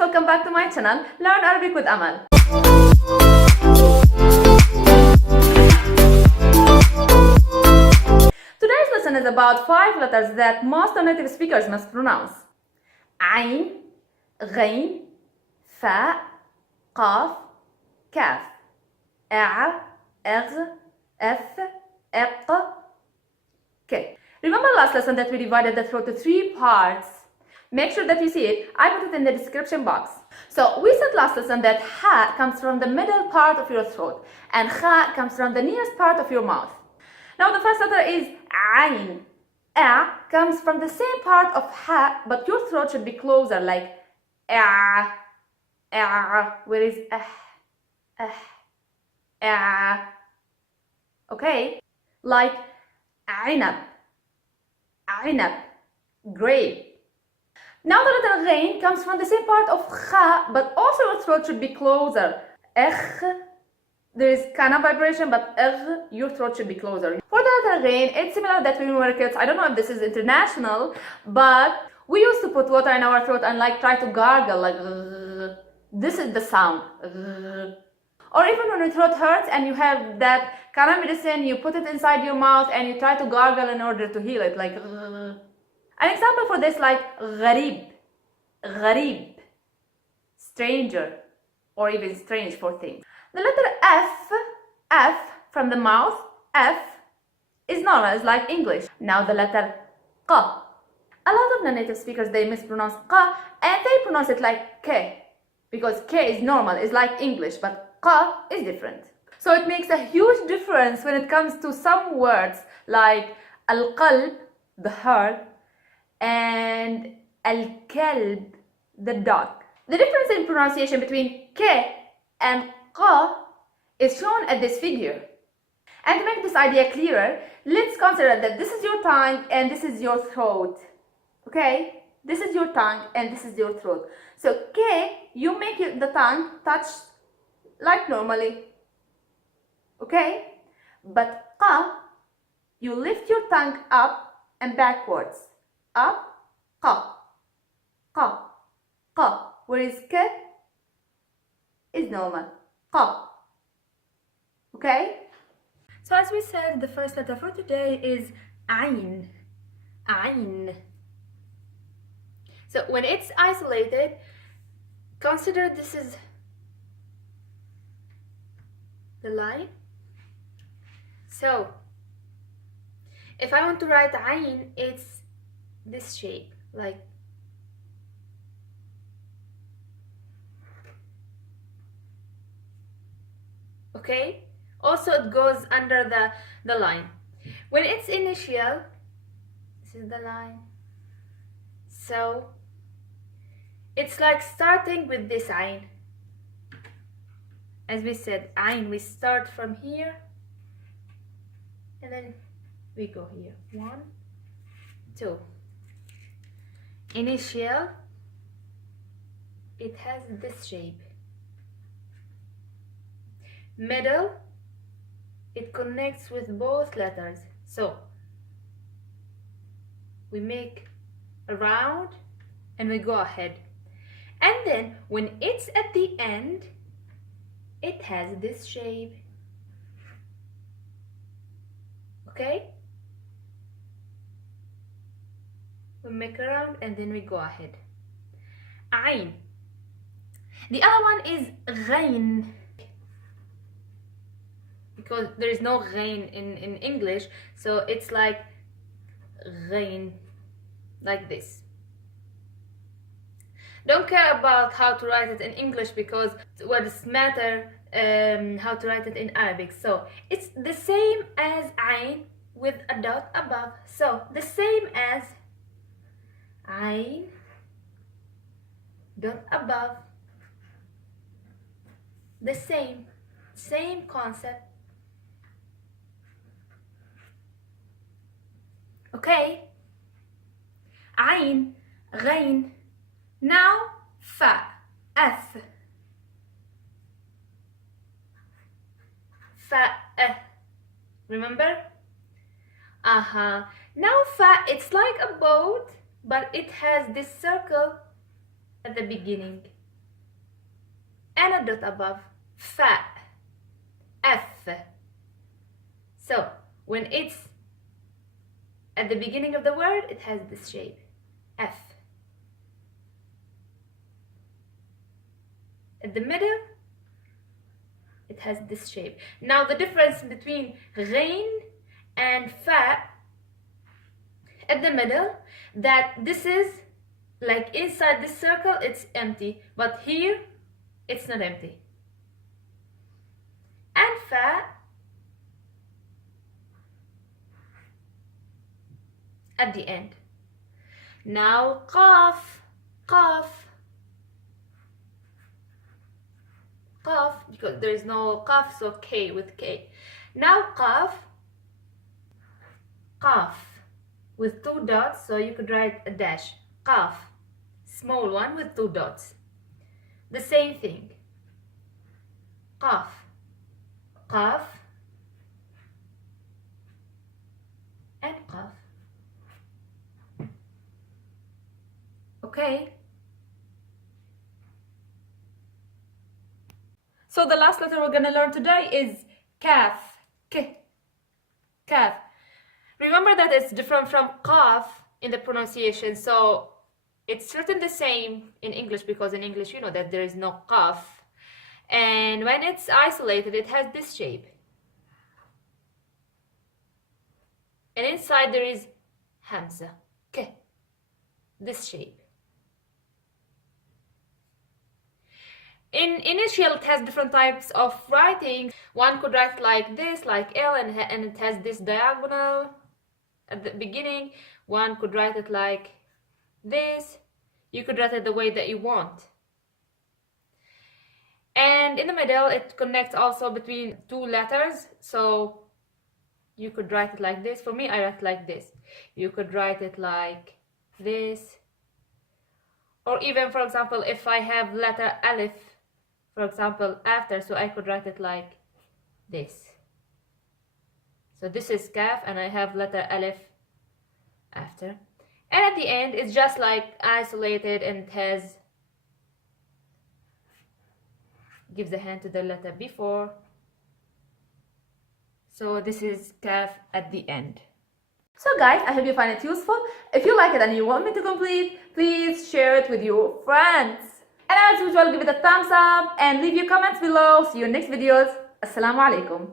welcome back to my channel, Learn Arabic with Amal. Today's lesson is about 5 letters that most native speakers must pronounce. عين, غين, فاء, قاف, كاف, أع, أغ, أف, إق, K. Remember last lesson that we divided the throat to 3 parts? Make sure that you see it. I put it in the description box. So we said last lesson that ha comes from the middle part of your throat and kha comes from the nearest part of your mouth. Now the first letter is ayn. A comes from the same part of ha, but your throat should be closer, like a, whereas okay, like ainab, grape. Now the letter ghain comes from the same part of kha, but also your throat should be closer. There is kind of vibration, but your throat should be closer. For the letter ghain, it's similar that when we were kids. I don't know if this is international, but we used to put water in our throat and like try to gargle, like this is the sound. Or even when your throat hurts and you have that kind of medicine, you put it inside your mouth and you try to gargle in order to heal it, like an example for this, like gharib, stranger, or even strange for things. The letter F from the mouth, F is normal, it's like English. Now the letter Q. A lot of non-native speakers, they mispronounce Q and they pronounce it like K, because K is normal, it's like English, but Q is different. So it makes a huge difference when it comes to some words like al-qalb, the heart, and al-kalb, the dog. The difference in pronunciation between K and Q is shown at this figure. And to make this idea clearer, let's consider that this is your tongue and this is your throat. Okay? This is your tongue and this is your throat. So K, you make the tongue touch like normally. Okay? But Q, you lift your tongue up and backwards. Up, qa, whereas k is normal, qa. Okay? So as we said, the first letter for today is ayn. So when it's isolated, consider this is the line. So if I want to write ayn, it's this shape, like okay. Also it goes under the line. When it's initial, this is the line, so it's like starting with this ayn. As we said, ayn, we start from here and then we go here, 1, 2. Initial, it has this shape. Middle, it connects with both letters, so we make a round and we go ahead. And then when it's at the end, it has this shape. Okay? We make a round and then we go ahead. Ayn. The other one is ghain, because there is no ghain in English, so it's like ghain, like this. Don't care about how to write it in English, because what does matter how to write it in Arabic. So it's the same as ayn with a dot above, so the same as ayn, dot above, the same concept. Okay? Ayn, ghain. Now fa, f. Fa, remember? Now fa, it's like a boat, but it has this circle at the beginning. and a dot above. Fa. F. So when it's at the beginning of the word, it has this shape. F. At the middle, it has this shape. Now the difference between ghain and fa at the middle, that this is like inside this circle it's empty, but here it's not empty. And fa at the end. Now qaf, qaf, qaf, because there is no qaf, so k with k. Now qaf, qaf with 2 dots, so you could write a dash. Qaf, small one with 2 dots. The same thing. Qaf, qaf, and qaf. Okay. So the last letter we're gonna learn today is kaf. K. Kaf. Remember that it's different from qaf in the pronunciation, so it's written the same in English, because in English you know that there is no qaf, and when it's isolated it has this shape, and inside there is hamza. K. This shape. In initial, it has different types of writing. One could write like this, like L, and it has this diagonal at the beginning. One could write it like this. You could write it the way that you want. And in the middle, it connects also between 2 letters. So you could write it like this. For me, I write like this. You could write it like this. Or even, for example, if I have letter alif, for example, after, so I could write it like this. So this is kaf, and I have letter alif after. And at the end, it's just like isolated, and it has, gives a hand to the letter before. So this is kaf at the end. So guys, I hope you find it useful. If you like it and you want me to complete, please share it with your friends. And as usual, give it a thumbs up and leave your comments below. See you in next videos. Assalamu alaikum.